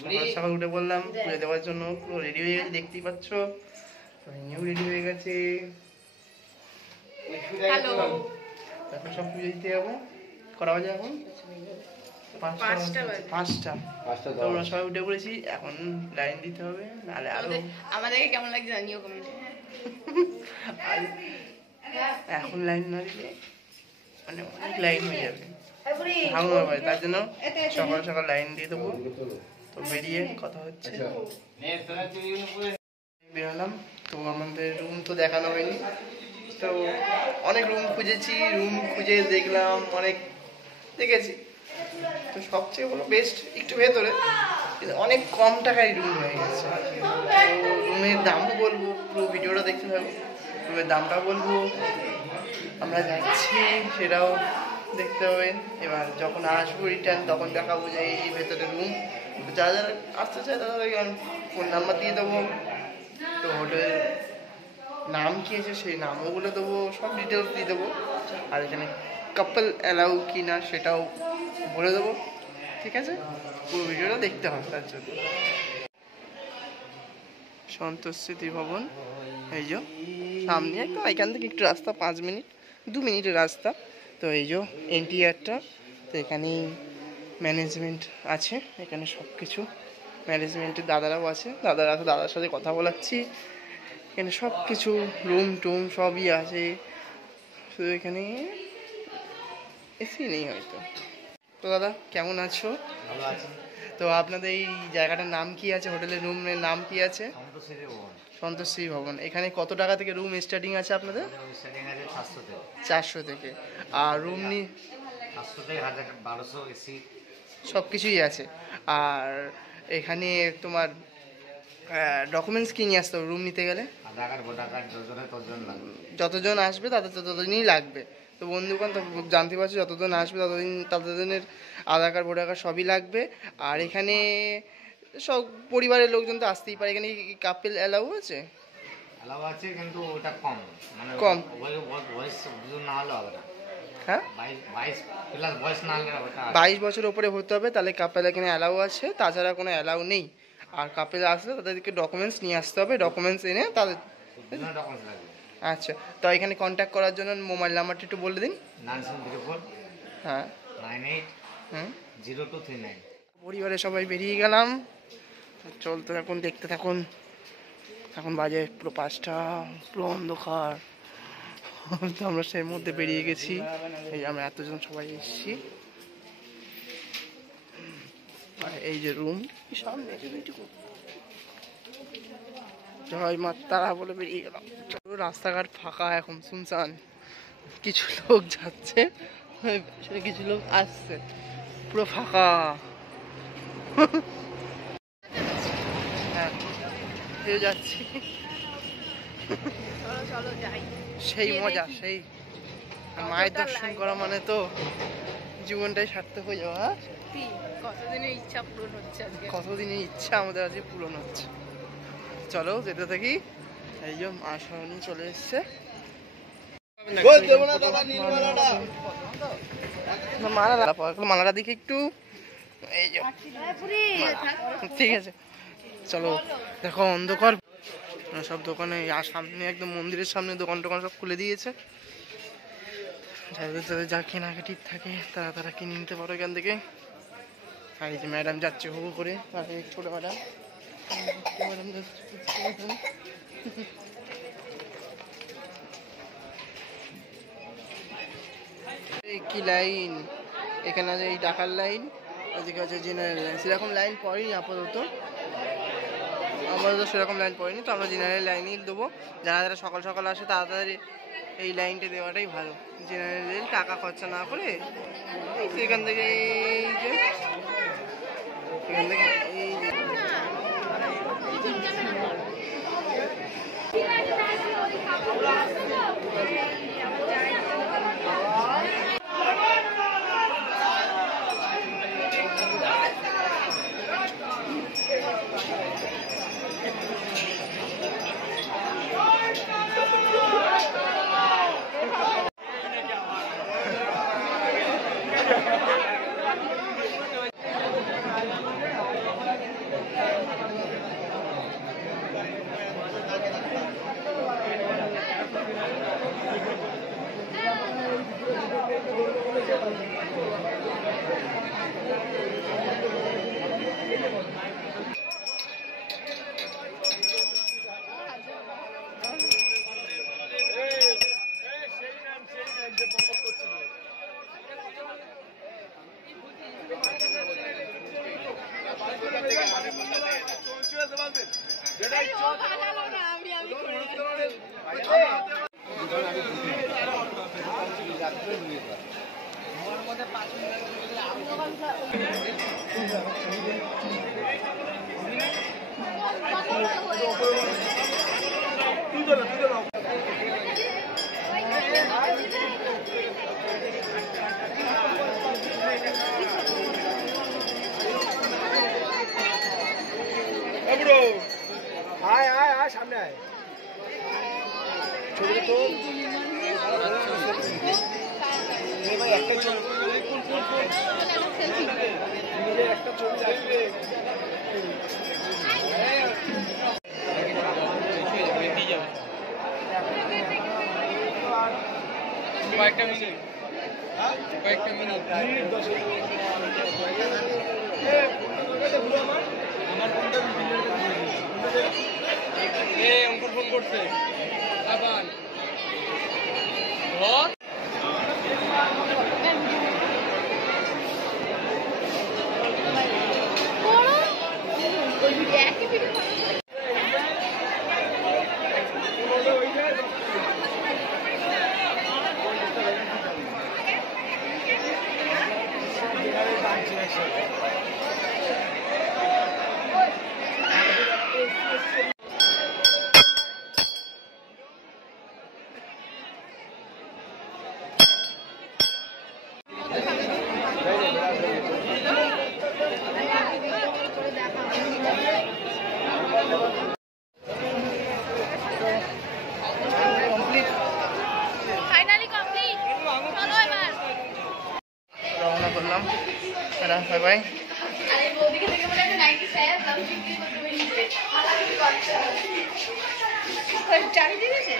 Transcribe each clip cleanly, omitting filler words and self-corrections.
সকাল সকাল উঠে বললাম পুজো দেওয়ার জন্য, পুরো রেডি হয়ে গেছে, দেখতেই পাচ্ছ। রেডি হয়ে গেছে, এখন সব পুজো দিতে যাবো। কটা বাজে এখন? 5টা। তোমরা সবাই উঠে পড়েছি, এখন লাইন দিতে হবে, নাহলে আরো আমাদেরকে কেমন লাগছে জানিও কমেন্টে। এখন লাইন না দিলে মানে অনেক লাইন হয়ে যাবে, ভাঙবো হবে, তার জন্য সকাল সকাল লাইন দিয়ে দেবো। তো বেরিয়ে কথা হচ্ছে, বেরোলাম। তো আমাদের রুম তো দেখানো হয়নি, তো অনেক রুম খুঁজেছি, রুম খুঁজে দেখলাম, অনেক দেখেছি। তো সবচেয়ে বলো বেস্ট একটু ভেতরে, কিন্তু অনেক কম টাকায় রুম হয়ে গেছে। তো রুমের দামও বলবো, পুরো ভিডিওটা দেখতে থাকবো, রুমের দামটা বলবো, আমরা যাচ্ছি সেটাও দেখতে হবে। এবার যখন আসবো রিটার্ন তখন দেখাবো যে এই ভেতরে রুম। তো যারা যারা আসতে চায় তাদেরকে আমি ফোন নাম্বার দিয়ে দেবো, তো হোটেলের নাম কি আছে সেই নামও বলে দেবো, সব ডিটেলস দিয়ে দেবো। আর এখানে কাপল অ্যালাউ কি না সেটাও বলে দেবো, ঠিক আছে? পুরো ভিডিওটা দেখতে হবে তার জন্য। সন্তোষ স্মৃতি ভবন, এই যে সামনে একদম, এখান থেকে একটু রাস্তা 2 মিনিটের রাস্তা। তো এই যে এনটিআরটা, তো এখানেই ম্যানেজমেন্ট আছে, এখানে সব কিছু ম্যানেজমেন্টের দাদারাও আছে, দাদার সাথে কথা বলাচ্ছি। এখানে সব কিছু রুম টুম সবই আছে, শুধু এখানে এসি নেই হয়তো। তো দাদা কেমন আছো? ভালো আছি। তো আপনাদের এই জায়গাটার নাম কি আছে, হোটেলের রুমের নাম কি আছে? সন্তোষী ভবন। এখানে কত টাকা থেকে রুম স্টার্টিং আছে আপনাদের? 400 থেকে। আর রুম 500 থেকে 1200 এসি সব কিছুই আছে। আর এখানে তোমার ডকুমেন্টস কি নিয়ে আসতে হবে রুম নিতে গেলে? আধার কার্ড ভোটার কার্ড যতজন আসবে তাদের ততদিনই লাগবে। তো বন্ধুগণ তো জানতে পারছো, যতজন আসবে ততদিনের আধার কার্ড ভোটার কার্ড সবই লাগবে। আর এখানে সব পরিবারের লোকজন তো আসতেই পারে। এখানে কাপল অ্যালাউ আছে? অ্যালাউ আছে, কিন্তু ওটা কম, মানে কম বয়স দুজন না হলে হবে না। হ্যাঁ, 22 প্লাস বয়স না হলে ওটা 22 বছর ওপরে হতে হবে, তাহলে কাপল এখানে অ্যালাউ আছে, তাছাড়া কোনো অ্যালাউ নেই। আর কাপল আসলে তাদেরকে ডকুমেন্টস নিয়ে আসতে হবে, ডকুমেন্টস এনে তাদের ডকুমেন্টস লাগবে। আচ্ছা, তো এখানে কন্ট্যাক্ট করার জন্য মোবাইল নাম্বারটা একটু বলে দিন। 9734 হ্যাঁ 98 হুম 0239। পরিবারে সবাই বেরিয়ে গেলাম, চলতে থাকুন, দেখতে থাকুন। এখন বাজে পুরো 5টা, পুরো অন্ধকার। তো আমরা সেই মধ্যে বেরিয়ে গেছি, এই আমরা এতজন সবাই এসেছি। এই যে রুম সামনে, জয় মা তারা বলে বেরিয়ে গেলাম। রাস্তাঘাট ফাঁকা, এখন শুনছান, কিছু লোক যাচ্ছে, কিছু লোক আসছে, পুরো ফাঁকা। হ্যাঁ যাচ্ছি, সেই মজা, সেই মায়ের দর্শন করা মানে তো জীবনটাই সার্থক হয়ে যাওয়া। হ্যাঁ, কতদিনের ইচ্ছা আমাদের আজকে পূরণ হচ্ছে। চলো যেতে থাকি। এই যে মা সরণি চলে এসছে, মালাটা দিকে একটু, এই যে ঠিক আছে। চলো, দেখো অন্ধকার, সব দোকানে সামনে একদম মন্দিরের সামনে দোকান টোকান সব খুলে দিয়েছে। যাদের যা কেনাকাটি থাকে তারা কিনে নিতে পারো এখান থেকে। আর এই যে ম্যাডাম যাচ্ছে হু করে, ছোট ম্যাডাম কি লাইন এখানে আছে, এই টাকার লাইন, ওদিকে আছে জেনারেল লাইন। সেরকম লাইন পড়েনি আপাতত, সেরকম লাইন পড়েনি। তো আমরা জেনারেল লাইনই দেবো। যারা সকাল সকাল আসে তাড়াতাড়ি এই লাইনটা দেওয়াটাই ভালো। জেনারেল টাকা খরচা না করে এখান থেকে আয় আয় আয় সামনে আয় ছবি তো একটা ছবি একটা ছবি লাগবে কয়েকটা মিনিট আমার ফোনটা অঙ্কুর ফোন করছে আবার ফাইনালি কমপ্লিট চলো এবার রওনা করলাম। Bye bye. আরে ওদিকে থেকে মনে হয় 90 স্যার দাম বিক্রি করতে বেরিয়েছে চাবি দিয়ে গেছে।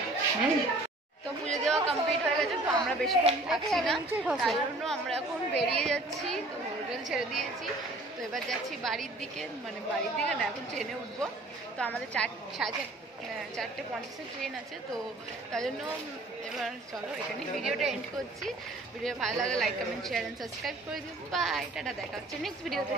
তো পুজো দেওয়া কমপ্লিট হয়ে গেছে, তো আমরা বেশিক্ষণ থাকছি না, তার জন্য আমরা এখন বেরিয়ে যাচ্ছি। তো হোটেল ছেড়ে দিয়েছি, তো এবার যাচ্ছি বাড়ির দিকে, মানে বাড়ির দিকে না, এখন ট্রেনে উঠবো। তো আমাদের 4:50 ট্রেন আছে, তো তার জন্য এবার চলো এখানে ভিডিওটা এন্ড করছি। ভিডিও ভালো লাগলে like comment share and subscribe করে দিও। বাই, টাটা, দেখা হচ্ছে নেক্সট ভিডিওতে।